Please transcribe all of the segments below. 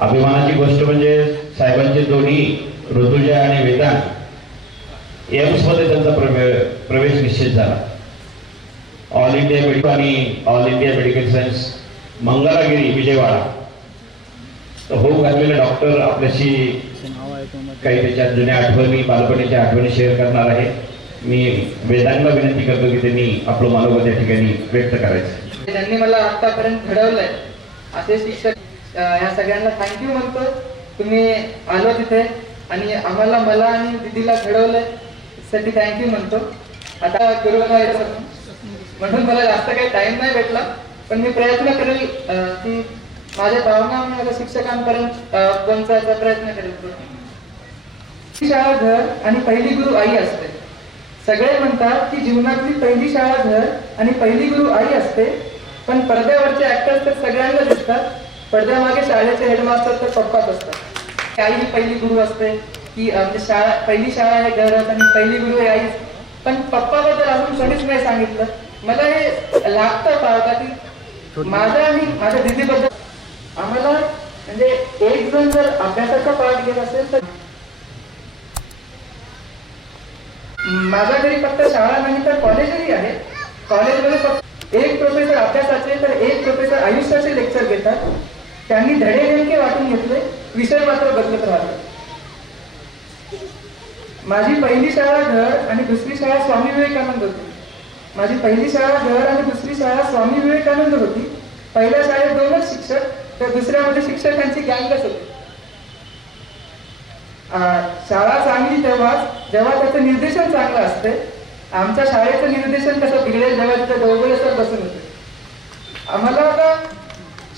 अभिमानाची गोष्ट म्हणजे साहेबांचे दोन्ही ऋतुजा आणि वेदांत एम्समध्ये त्यांचा प्रवे प्रवेश निश्चित झाला. ऑल इंडिया मेडिकल आणि All India Medical Science Mangalagiri Vijayawada. तर होऊ घातलेले डॉक्टर आपल्याशी काही त्याच्या जुन्या आठवणी बालपणीच्या आठवणी शेअर करणार आहे. मी वेदांना विनंती करतो की त्यांनी आपलं मनोगत या ठिकाणी व्यक्त करायचं. त्यांनी मला आतापर्यंत घडवलंय. असे शिक्षक या सगळ्यांना थँक्यू म्हणतो. तुम्ही आलो तिथे आणि आम्हाला मला आणि दिदीला घडवलं साठी थँक्यू म्हणतो. आता करू म्हणून मला जास्त काही टाइम नाही भेटला पण मी प्रयत्न करेल की माझ्या भावना माझ्या शिक्षकांपर्यंत पोहोचायचा प्रयत्न करेल शाळा घर आणि पहिली गुरु आई असते. सगळे म्हणतात की जीवनातली पहिली शाळा घर आणि पहिली गुरु आई असते पण पडद्यावरचे ऍक्टर्स तर सगळ्यांना दिसतात. पडद्यामागे शाळेचे हेडमास्टर तर पप्पाच असतात. आई ही पहिली गुरु असते. की म्हणजे शाळा पहिली शाळा आहे घरच आणि पहिली गुरु आहे आई. पण पप्पाबद्दल अजून कोणीच नाही सांगितलं. मला हे लागतं पाहता की माझ्या आणि माझ्या दिदीबद्दल. आम्हाला म्हणजे एक जण जर अभ्यासाचा पाठ घेत असेल तर माझ्या घरी फक्त शाळा नाही तर कॉलेजही आहे. कॉलेजमध्ये फक्त एक प्रोफेसर अभ्यासाचे तर एक प्रोफेसर आयुष्याचे लेक्चर घेतात. त्यांनी धडे नेमके वाटून घेतले विषय मात्र बदलत राहतो माझी पहिली शाळा घर आणि दुसरी शाळा स्वामी विवेकानंद होती. माझी पहिली शाळा घर आणि दुसरी शाळा स्वामी विवेकानंद होती. पहिल्या शाळेत दोनच शिक्षक तर दुसऱ्यामध्ये शिक्षकांची गँगच होती. शाळा चांगली तेव्हाच जेव्हा त्याचं निर्देशन चांगलं असते आमच्या शाळेचं निर्देशन कसं बिघडेल जेव्हा तिथे डोंबळे सर बसून होते. आम्हाला आता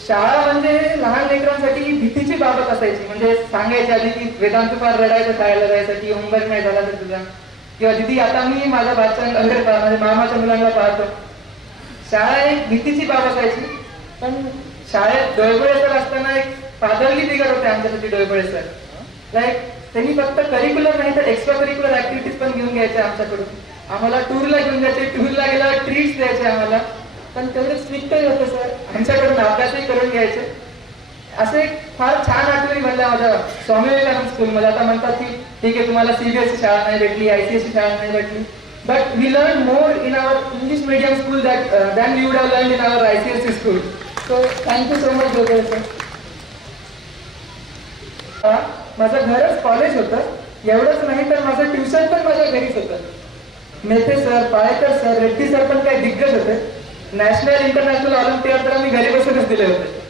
शाळा म्हणजे लहान लेकरांसाठी भीतीची बाबत असायची. म्हणजे सांगायची आधी की वेदांत फार रडायचं शाळेला जायसाठी होमवर्क नाही झाला तर तुझा. किंवा दिदी आता मी माझ्या बाच्या वगैरे माझ्या मामाच्या मुलांना पाहतो. शाळा एक भीतीची बाब असायची. पण शाळेत डोळबळे सर असताना एक फादरली फिगर होते आमच्यासाठी डोळबळे सर. लाईक त्यांनी फक्त करिक्युलर नाही तर एक्स्ट्रा करिक्युलर ऍक्टिव्हिटीज पण घेऊन घ्यायचे आमच्याकडून. आम्हाला टूरला घेऊन जायचे टूरला गेल्यावर ट्रीट्स द्यायचे आम्हाला. पण तेवढे स्ट्रिक्टही होतं सर आमच्याकडून अभ्यासही करून घ्यायचे. असे एक फार छान आठवणी म्हणल्या माझ्या स्वामी विवेकानंद स्कूलमध्ये आता म्हणतात की ठीक आहे तुम्हाला सीबीएसई शाळा नाही भेटली आयसीएसई शाळा नाही भेटली. But we learn more in our English medium school that than we would have learn in our ICSE school so thank you so much Joge sir माझं घरच कॉलेज होतं. एवढंच नाही तर माझं ट्युशन पण माझ्या घरीच होतं. Methe sir Palekar sir Reddy sir पण काही दिग्गज होते. नॅशनल इंटरनॅशनल ऑलिम्पियाड तर आम्ही घरी बसूनच दिले होते.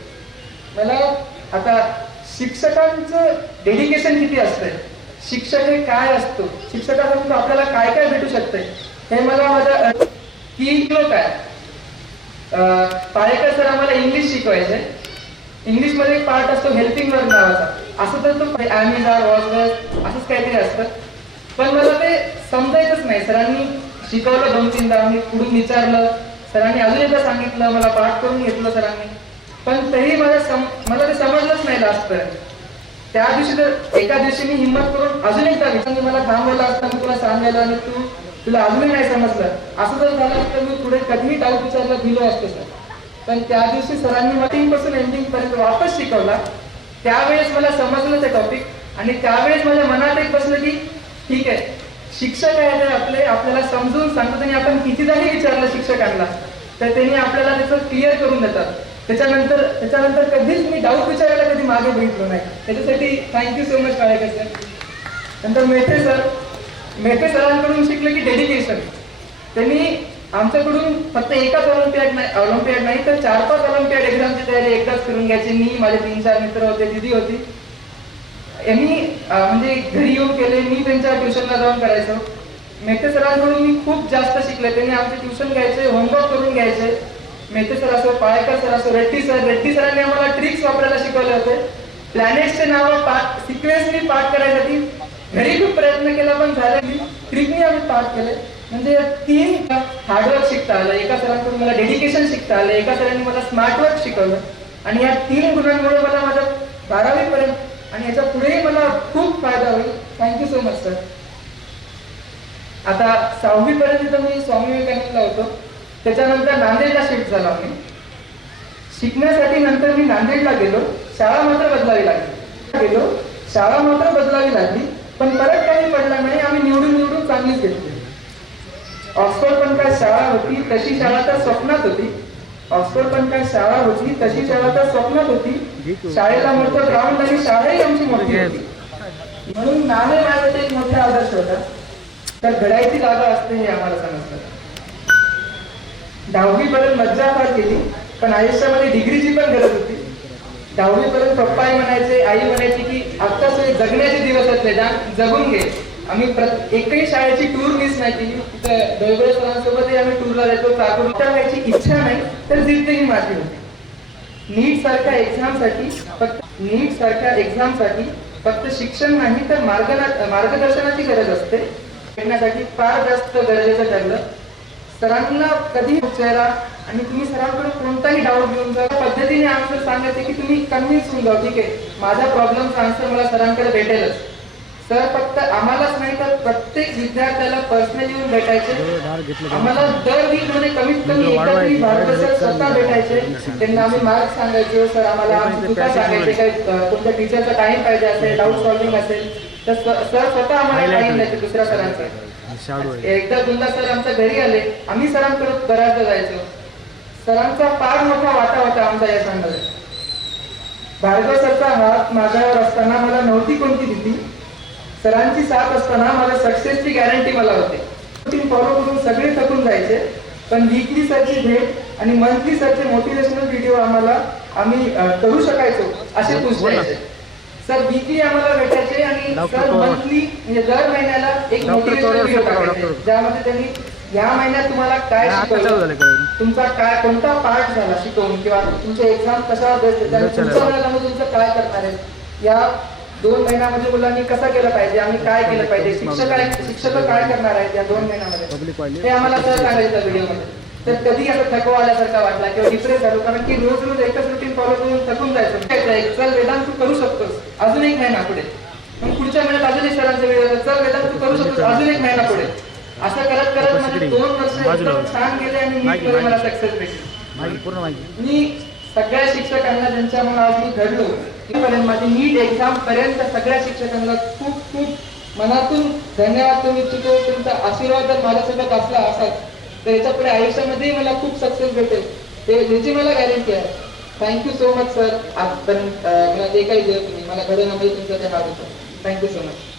मला आता शिक्षकांचं डेडिकेशन किती असतंय? शिक्षक हे काय असतो? शिक्षकाकडून आपल्याला काय काय भेटू शकतंय? हे मला माझ्या तीन की काय आहे पाळेकर सर आम्हाला इंग्लिश शिकवायचे. इंग्लिशमध्ये एक पार्ट असतो हेल्पिंग वर्क नावाचा. असं तर तो ॲमीज आर असंच काहीतरी असतं. पण मला ते समजायचंच नाही. सरांनी शिकवलं दोन तीनदा मी पुढून विचारलं. सरांनी अजून एकदा सांगितलं मला पाठ करून घेतलं सरांनी. पण तरी मला सम मला ते समजलंच नाही लास्टपर्यंत त्या दिवशी तर एका दिवशी मी हिंमत करून अजून एकदा विचारलं मला थांबवलं असतं मी तुला सांगायला आणि तू? तुला अजूनही नाही समजलं. असं जर झालं तर मी पुढे कधीही डाऊट विचारला दिलो असतो सर. पण त्या दिवशी सरांनी मला पासून एंडिंग पर्यंत वापस शिकवला. त्यावेळेस मला समजलं ते टॉपिक आणि त्यावेळेस माझ्या मनात एक बसलं की ठीक आहे शिक्षक आहे ते आपले आपल्याला समजून सांगतात आणि आपण कितीदाही विचारलं शिक्षकांना तर त्यांनी आपल्याला त्याचं क्लिअर करून देतात. त्याच्यानंतर त्याच्यानंतर कधीच मी डाऊट विचारायला कधी मागे बघितलो नाही. त्याच्यासाठी thank you so much Kalekar sir नंतर मेथे सर मेथे सरांकडून शिकलं की डेडिकेशन त्यांनी आमच्याकडून फक्त एकाच ऑलिम्पियाड नाही ऑलिम्पियाड नाही तर चार पाच ऑलिम्पियाड एक्झामची तयारी एकदाच करून घ्यायची. मी माझे तीन चार मित्र होते दिदी होती. यांनी म्हणजे घरी येऊन केले मी त्यांच्या ट्युशनला जाऊन करायचो. मेहते सरांकडून मी खूप जास्त शिकले. त्यांनी आमचे ट्युशन घ्यायचे होमवर्क करून घ्यायचे. मेहते सर असो पाळेकर सर असो रेड्डी सर रेड्डी सरांनी आम्हाला ट्रिक्स वापरायला शिकवले होते. प्लॅनेट्सचे नाव पाठ सिक्वेन्सनी पाठ करायसाठी घरी खूप प्रयत्न केला पण झाले ट्रिकनी आम्ही पाठ केले. म्हणजे तीन हार्डवर्क शिकता आलं. एका सरांकडून मला डेडिकेशन शिकता आलं. एका सरांनी मला स्मार्ट वर्क शिकवलं. आणि या तीन गुणांमुळे मला माझ्या बारावी पर्यंत आणि याच्या पुढेही मला खूप फायदा होईल. थँक्यू सो मच सर आता सहावी पर्यंत मी स्वामी विवेकानंदला होतो. त्याच्यानंतर नांदेडला शिफ्ट झाला आम्ही. शिकण्यासाठी नंतर मी नांदेडला गेलो. शाळा मात्र बदलावी लागली. गेलो. शाळा मात्र बदलावी लागली. पण परत काही पडला नाही. आम्ही निवडून निवडून चांगलीच घेतली. ऑक्सफर्ड पण काय शाळा होती तशी शाळा तर स्वप्नात होती. ऑक्सफोर्ड पण काय शाळा होती तशी शाळा तर स्वप्नात होती. शाळेला मोठं ग्राउंड आणि शाळाही आमची मोठी होती. म्हणून नाणे माझा एक मोठा आदर्श होता. तर घडायची जागा असते हे आम्हाला समजतं. दहावी पर्यंत मज्जा फार केली पण आयुष्यामध्ये डिग्रीची पण गरज होती. दहावी पर्यंत पप्पाही म्हणायचे आई म्हणायची की आत्ताच जगण्याचे दिवस असले ना जगून घे. आम्ही एकही शाळेची टूर मिस नाही केली. तिथे सरांसोबतही आम्ही टूरला जायचो. चाकूर व्हायची इच्छा नाही तर जिद्दही माझी होती. नीट सारख्या एक्झामसाठी फक्त नीट सारख्या एक्झामसाठी फक्त शिक्षण नाही तर मार्गना मार्गदर्शनाची गरज असते. शिकण्यासाठी फार जास्त गरजेचं ठरलं. सरांना कधी विचारा आणि तुम्ही सरांकडे कोणताही डाऊट घेऊन जा. पद्धतीने आन्सर सांगायचे की तुम्ही कन्व्हिन्स होऊन जाऊ. ठीक आहे माझा प्रॉब्लेमचा आन्सर मला सरांकडे भेटेलच. सर फक्त आम्हालाच नाही तर प्रत्येक विद्यार्थ्याला पर्सनली येऊन भेटायचे. आम्हाला दर वीकमध्ये कमीत कमी एकदा तरी भारत सर स्वतः भेटायचे त्यांना आम्ही मार्क सांगायचो. सर आम्हाला आमची चुका सांगायचे? काही कोणत्या टीचरचा टाइम पाहिजे असेल डाऊट सॉल्विंग असेल तर सर स्वतः आम्हाला टाइम द्यायचे दुसऱ्या सरांचा. एकदा दोनदा सर आमच्या घरी आले आम्ही सरांकडे बऱ्याचदा जायचो. सरांचा फार मोठा वाटा होता आमच्या यशामध्ये भार्गव सरचा हात माझ्यावर असताना मला नव्हती कोणती भीती. सरांची साथ असताना मला सक्सेसची गॅरंटी मला होते. फॉलो करून सगळे थकून जायचे पण वीकली सरची भेट आणि मंथली सरचे मोटिवेशनल व्हिडिओ आम्हाला आम्ही करू शकायचो असे द्यायचे सर वीकली आम्हाला भेटायचे आणि सर मंथली म्हणजे दर महिन्याला एक मोटिवेशनल व्हिडिओ टाकायचे. ज्यामध्ये त्यांनी या महिन्यात तुम्हाला काय शिकवलं? तुमचा काय कोणता पार्ट झाला शिकवून? किंवा तुमचे एक्झाम कशावर बेस्ट तुमचं काय करणार आहे? या दोन महिन्यामध्ये मुलांनी कसं केलं पाहिजे? आम्ही काय केलं पाहिजे? शिक्षक काय शिक्षक काय करणार आहेत या दोन महिन्यामध्ये? ते आम्हाला सर सांगायचं व्हिडिओमध्ये तर कधी असं थकवा आल्यासारखा वाटला किंवा डिप्रेस झालो? कारण की रोज रोज एकच रुटीन फॉलो करून थकून जायचं. चल वेदांत तू करू शकतोस. अजून एक महिना पुढे. मग पुढच्या महिन्यात अजून एक सरांचा व्हिडिओ चल वेदांत तू करू शकतोस. अजून एक महिना पुढे. असं करत करत माझे दोन वर्ष छान गेले आणि मला सक्सेस भेटली. मी सगळ्या शिक्षकांना ज्यांच्यामुळे आज मी घडलो इथपर्यंत माझी नीट एक्झाम पर्यंत सगळ्या शिक्षकांना खूप खूप मनातून धन्यवाद तुम्ही इच्छितो. तुमचा आशीर्वाद जर माझ्यासोबत असला असाच तर याच्यापुढे आयुष्यामध्येही मला खूप सक्सेस भेटेल. हे याची मला गॅरंटी आहे. थँक्यू सो मच सर आजपर्यंत मला जे काही दिलं तुम्ही मला घडवण्यामध्ये तुमचा ते हात. होता थँक्यू सो मच